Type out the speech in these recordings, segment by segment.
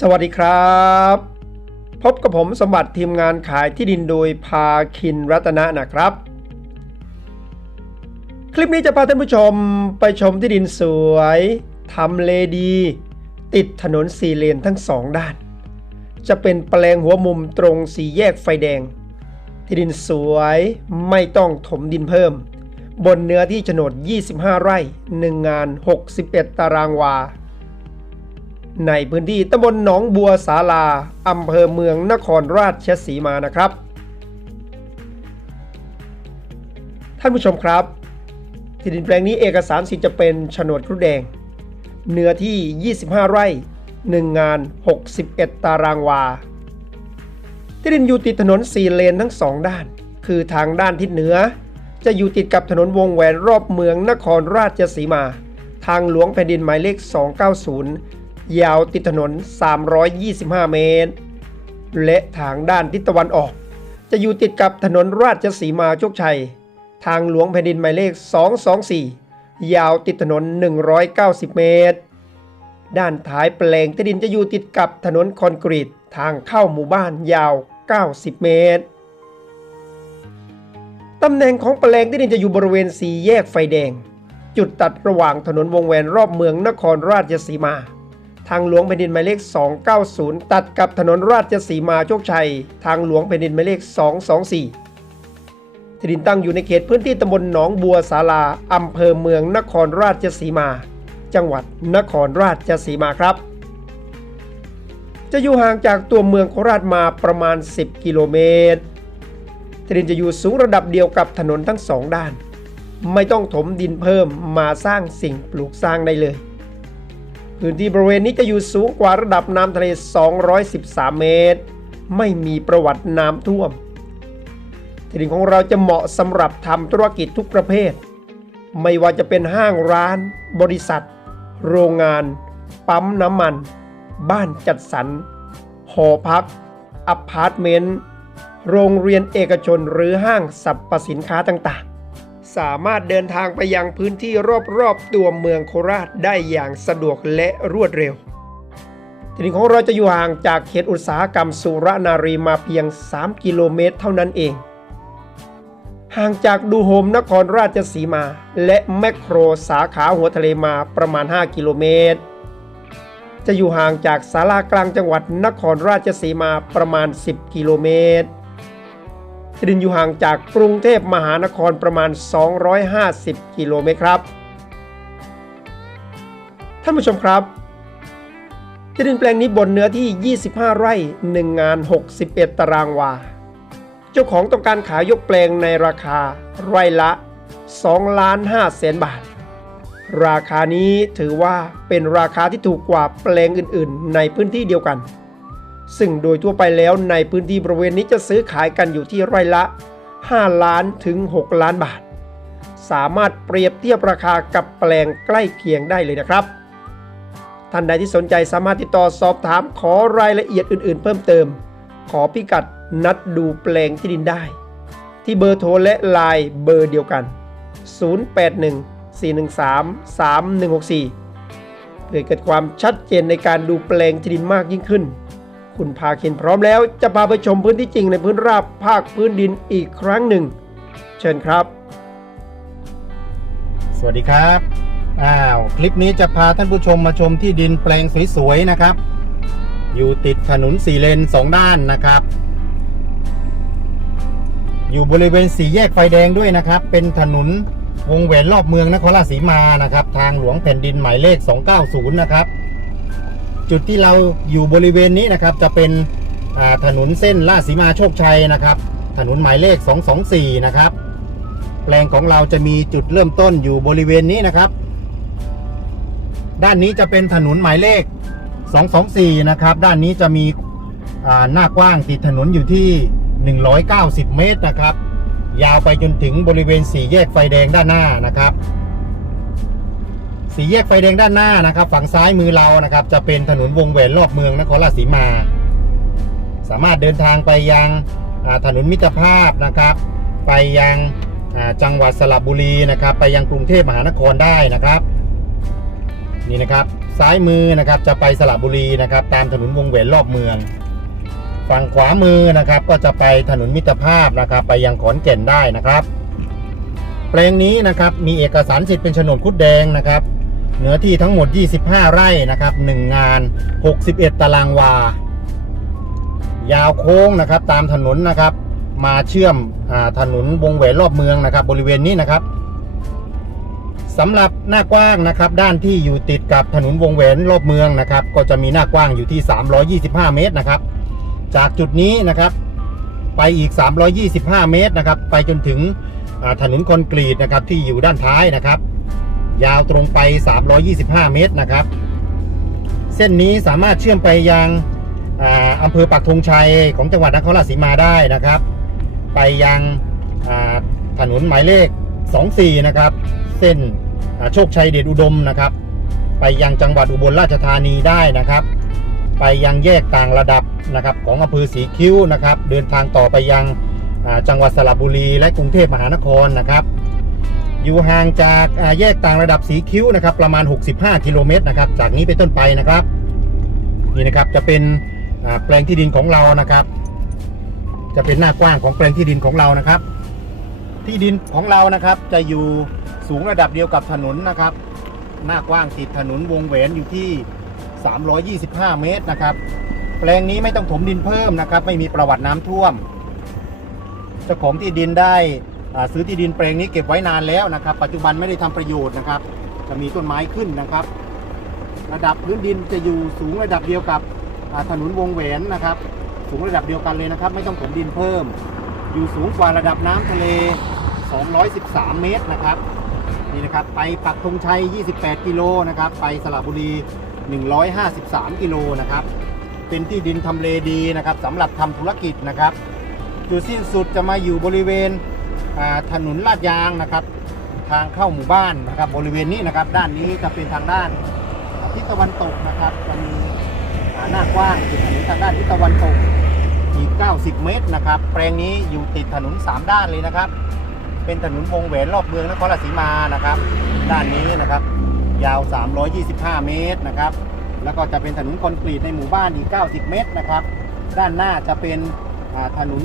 สวัสดีครับ พบกับผมสมบัติทีมงานขายที่ดินโดยพาคินรัตนะนะครับ คลิปนี้จะพาท่านผู้ชมไปชมที่ดินสวยทำเลดี ติดถนนสี่เลนทั้งสองด้าน จะเป็นแปลงหัวมุมตรงสี่แยกไฟแดง ที่ดินสวยไม่ต้องถมดินเพิ่ม บนเนื้อที่โฉนด 25 ไร่ 1 งาน 61 ตารางวา ในพื้นที่ตำบลหนองบัวสาลาอำเภอเมืองนครราชสีมานะครับ ท่านผู้ชมครับ ที่ดินแปลงนี้เอกสารสิทธิ์จะเป็นโฉนดครุแดง เนื้อที่ 25 ไร่ 1 งาน 61 ตารางวา ที่ดินอยู่ติดถนนสี่เลนทั้งสองด้าน คือทางด้านทิศเหนือ จะอยู่ติดกับถนนวงแหวนรอบเมืองนครราชสีมา ทางหลวงแผ่นดินหมายเลข 290 ยาวติดถนน 325 เมตร และทางด้านทิศตะวันออก จะอยู่ติดกับถนนราชสีมาโชคชัย ทางหลวงแผ่นดินหมายเลข 224 ยาวติดถนน 190 เมตร ด้านท้ายแปลงที่ดินจะอยู่ติดกับถนนคอนกรีตทางเข้าหมู่บ้านยาว 90 เมตรตำแหน่งของแปลงที่ดินจะอยู่บริเวณสี่แยกไฟแดง จุดตัดระหว่างถนนวงแหวนรอบเมืองนครราชสีมา ทางหลวงแผ่นดินหมายเลข 290 ตัดกับถนนราชสีมาโชคชัย ทางหลวงแผ่นดินหมายเลข 224ที่ดินตั้งอยู่ในเขตพื้นที่ตำบลหนองบัวสาลาอำเภอเมืองนครราชสีมา จังหวัดนครราชสีมาครับ จะอยู่ห่างจากตัวเมืองโคราชมาประมาณ 10 กิโลเมตรที่ดินจะอยู่สูงระดับเดียวกับถนนทั้งสองด้าน ไม่ต้องถมดินเพิ่มมาสร้างสิ่งปลูกสร้างได้เลย พื้นที่บริเวณนี้จะอยู่สูงกว่าระดับน้ำทะเล 213 เมตร ไม่มีประวัติน้ำท่วม ที่ดินของเราจะเหมาะสำหรับทำธุรกิจทุกประเภท ไม่ว่าจะเป็นห้างร้าน บริษัท โรงงาน ปั๊มน้ำมัน บ้านจัดสรร หอพัก อพาร์ตเมนต์ โรงเรียนเอกชนหรือห้างสรรพสินค้าต่างๆ สามารถเดินทางไปยังพื้นที่รอบๆตัวเมืองโคราชได้อย่างสะดวกและรวดเร็วที่ดินของเราจะอยู่ห่างจากเขตอุตสาหกรรมสุรนารีมาเพียง 3 กิโลเมตรเท่านั้นเอง ห่างจากดูโฮมนครราชสีมา และแมคโครสาขาหัวทะเลมาประมาณ 5 กิโลเมตร จะอยู่ห่างจากศาลากลางจังหวัดนครราชสีมาประมาณ 10 กิโลเมตร ดินอยู่ห่างจากกรุงเทพมหานครประมาณ 250 กิโลเมตรครับ ท่านผู้ชมครับ ที่ดินแปลงนี้บนเนื้อที่ 25 ไร่ 1 งาน 61 ตารางวา เจ้าของต้องการขายยกแปลงในราคาไร่ละ 2 ล้าน5แสนบาท ราคานี้ถือว่าเป็นราคาที่ถูกกว่าแปลงอื่น ๆ ในพื้นที่เดียวกัน ซึ่งโดยทั่วไปแล้วในพื้นที่บริเวณนี้จะซื้อขายกันอยู่ที่ไร่ละ 5 ล้านถึง 6 ล้านบาท สามารถเปรียบเทียบราคากับแปลงใกล้เคียงได้เลยนะครับ ท่านใดที่สนใจสามารถติดต่อสอบถามขอรายละเอียดอื่น ๆ เพิ่มเติม ขอพิกัดนัดดูแปลงที่ดินได้ ที่เบอร์โทรและไลน์เบอร์เดียวกัน 081 413 3164 เพื่อเกิดความชัดเจนในการดูแปลงที่ดินมากยิ่งขึ้น คุณพาเคนพร้อมแล้วจะพาไปชมพื้นที่จริงในพื้นราบภาคพื้นดินอีกครั้งหนึ่ง เชิญครับ สวัสดีครับอ้าวคลิปนี้จะพาท่านผู้ชมมาชมที่ดินแปลงสวยๆนะครับ อยู่ติดถนนสี่เลนสองด้านนะครับ อยู่บริเวณสี่แยกไฟแดงด้วยนะครับ เป็นถนนวงแหวนรอบเมืองนครราชสีมานะครับ ทางหลวงแผ่นดินหมายเลข 290 นะครับ จุดที่เราอยู่บริเวณนี้นะครับจะเป็นถนนเส้นราชสีมาโชคชัยนะครับ ถนนหมายเลข 224 นะครับ แปลงของเราจะมีจุดเริ่มต้นอยู่บริเวณนี้นะครับ ด้านนี้จะเป็นถนนหมายเลข 224 นะครับ ด้านนี้จะมีหน้ากว้างติดถนนอยู่ที่ 190 เมตรนะครับ ยาวไปจนถึงบริเวณสี่แยกไฟแดงด้านหน้านะครับ สีแยกไฟแดงด้านหน้านะครับ ฝั่งซ้ายมือเรานะครับ จะเป็นถนนวงแหวนรอบเมืองนครราชสีมา สามารถเดินทางไปยังถนนมิตรภาพนะครับ ไปยังจังหวัดสระบุรีนะครับ ไปยังกรุงเทพมหานครได้นะครับ นี่นะครับซ้ายมือนะครับจะไปสระบุรีนะครับ ตามถนนวงแหวนรอบเมือง ฝั่งขวามือนะครับ ก็จะไปถนนมิตรภาพนะครับ ไปยังขอนแก่นได้นะครับแปลงนี้นะครับมีเอกสารสิทธิ์เป็นโฉนดคุดแดงนะครับ เนื้อที่ทั้งหมด 25 ไร่นะครับ 1 งาน 61 ตารางวา ยาวโค้งนะครับ ตามถนนนะครับ มาเชื่อมอถนนวงแหวนรอบเมืองนะครับ บริเวณนี้นะครับสำหรับหน้ากว้างนะครับ ด้านที่อยู่ติดกับถนนวงแหวนรอบเมืองนะครับ ก็จะมีหน้ากว้างอยู่ที่ 325 เมตรนะครับ จากจุดนี้นะครับ ไปอีก 325 เมตรนะครับ ไปจนถึงถนนคอนกรีตนะครับที่อยู่ด้านท้ายนะครับ ยาวตรงไป 325 เมตรนะครับ เส้นนี้สามารถเชื่อมไปยังอำเภอปักธงชัยของจังหวัดนครราชสีมาได้นะครับ ไปยังถนนหมายเลข 24 นะครับ เส้นโชคชัยเดชอุดมนะครับ ไปยังจังหวัดอุบลราชธานีได้นะครับ ไปยังแยกต่างระดับนะครับของอำเภอศรีคิ้วนะครับ เดินทางต่อไปยังจังหวัดสระบุรีและกรุงเทพมหานครนะครับ อยู่ห่างจากแยกต่างระดับสีคิ้วนะครับ ประมาณ 65 กิโลเมตรนะครับ จากนี้เป็นต้นไปนะครับ นี่นะครับจะเป็นแปลงที่ดินของเรานะครับ จะเป็นหน้ากว้างของแปลงที่ดินของเรานะครับ ที่ดินของเรานะครับจะอยู่สูงระดับเดียวกับถนนนะครับ หน้ากว้างติดถนนวงแหวนอยู่ที่ 325 เมตรนะครับ แปลงนี้ไม่ต้องถมดินเพิ่มนะครับ ไม่มีประวัติน้ำท่วมเจ้าของที่ดินได้ ซื้อที่ดินแปลงนี้เก็บไว้นานแล้วนะครับ ปัจจุบันไม่ได้ทำประโยชน์นะครับ จะมีต้นไม้ขึ้นนะครับ ระดับพื้นดินจะอยู่สูงระดับเดียวกับถนนวงแหวนนะครับ สูงระดับเดียวกันเลยนะครับ ไม่ต้องถมดินเพิ่ม อยู่สูงกว่าระดับน้ำทะเล 213 เมตรนะครับนี่นะครับไปปักธงชัย 28 กิโลนะครับ ไปสระบุรี 153 กิโลนะครับ เป็นที่ดินทำเลดีนะครับสำหรับทำธุรกิจนะครับ จุดสิ้นสุดจะมาอยู่บริเวณ ถนนลาดยางนะครับ ทางเข้าหมู่บ้านนะครับ บริเวณนี้นะครับ ด้านนี้จะเป็นทางด้านทิศตะวันตกนะครับจะมีหน้ากว้างติดถนนทางด้านทิศตะวันตกอีก 90 เมตรนะครับ แปลงนี้อยู่ติดถนน 3 ด้านเลยนะครับ เป็นถนนวงแหวนรอบเมืองนครราชสีมานะครับ ด้านนี้นะครับ ยาว 325 เมตรนะครับ แล้วก็จะเป็นถนนคอนกรีตในหมู่บ้านอีก 90 เมตรนะครับ ด้านหน้าจะเป็น ถนน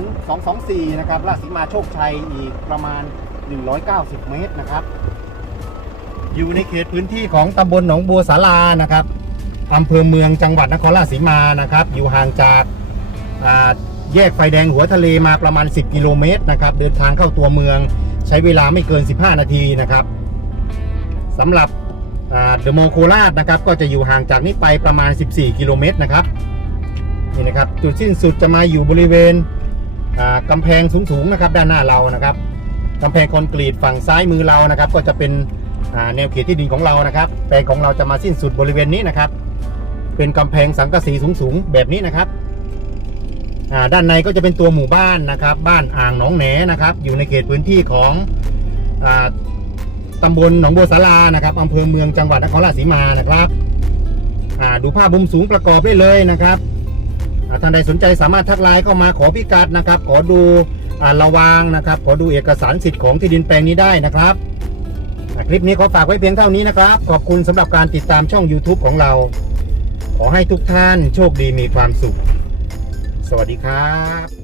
224 นะครับราชสีมาโชคชัยอีกประมาณ 190 เมตรนะครับ อยู่ในเขตพื้นที่ของตำบลหนองบัวสารานะครับอำเภอเมืองจังหวัดนครราชสีมานะครับ อยู่ห่างจากแยกไฟแดงหัวทะเลมาประมาณ 10 กิโลเมตรนะครับ เดินทางเข้าตัวเมืองใช้เวลาไม่เกิน 15 นาทีนะครับสำหรับเดอะมโคราชนะครับ ก็จะอยู่ห่างจากนี้ไปประมาณ 14 กิโลเมตรนะครับ นี่นะครับ จุดสิ้นสุดจะมาอยู่บริเวณอ่ากำแพงสูงๆนะครับด้านหน้าเรานะครับกำแพงคอนกรีตฝั่งซ้ายมือเรานะครับ ก็จะเป็นแนวเขตที่ดินของเรานะครับแปลงของเราจะมาสิ้นสุดบริเวณนี้นะครับ เป็นกำแพงสังกะสีสูงๆแบบนี้นะครับด้านในก็จะเป็นตัวหมู่บ้านนะครับ บ้านอ่างหนองแหนนะครับ อยู่ในเขตพื้นที่ของอ่าตำบลหนองบัวสารานะครับอำเภอเมืองจังหวัดนครราชสีมานะครับดูภาพมุมสูงประกอบได้เลยนะครับ ท่านใดสนใจสามารถทักไลน์เข้ามาขอพิกัดนะครับ ขอดูระวางนะครับ ขอดูเอกสารสิทธิ์ของที่ดินแปลงนี้ได้นะครับ คลิปนี้ขอฝากไว้เพียงเท่านี้นะครับ ขอบคุณสำหรับการติดตามช่อง YouTube ของเรา ขอให้ทุกท่านโชคดีมีความสุข สวัสดีครับ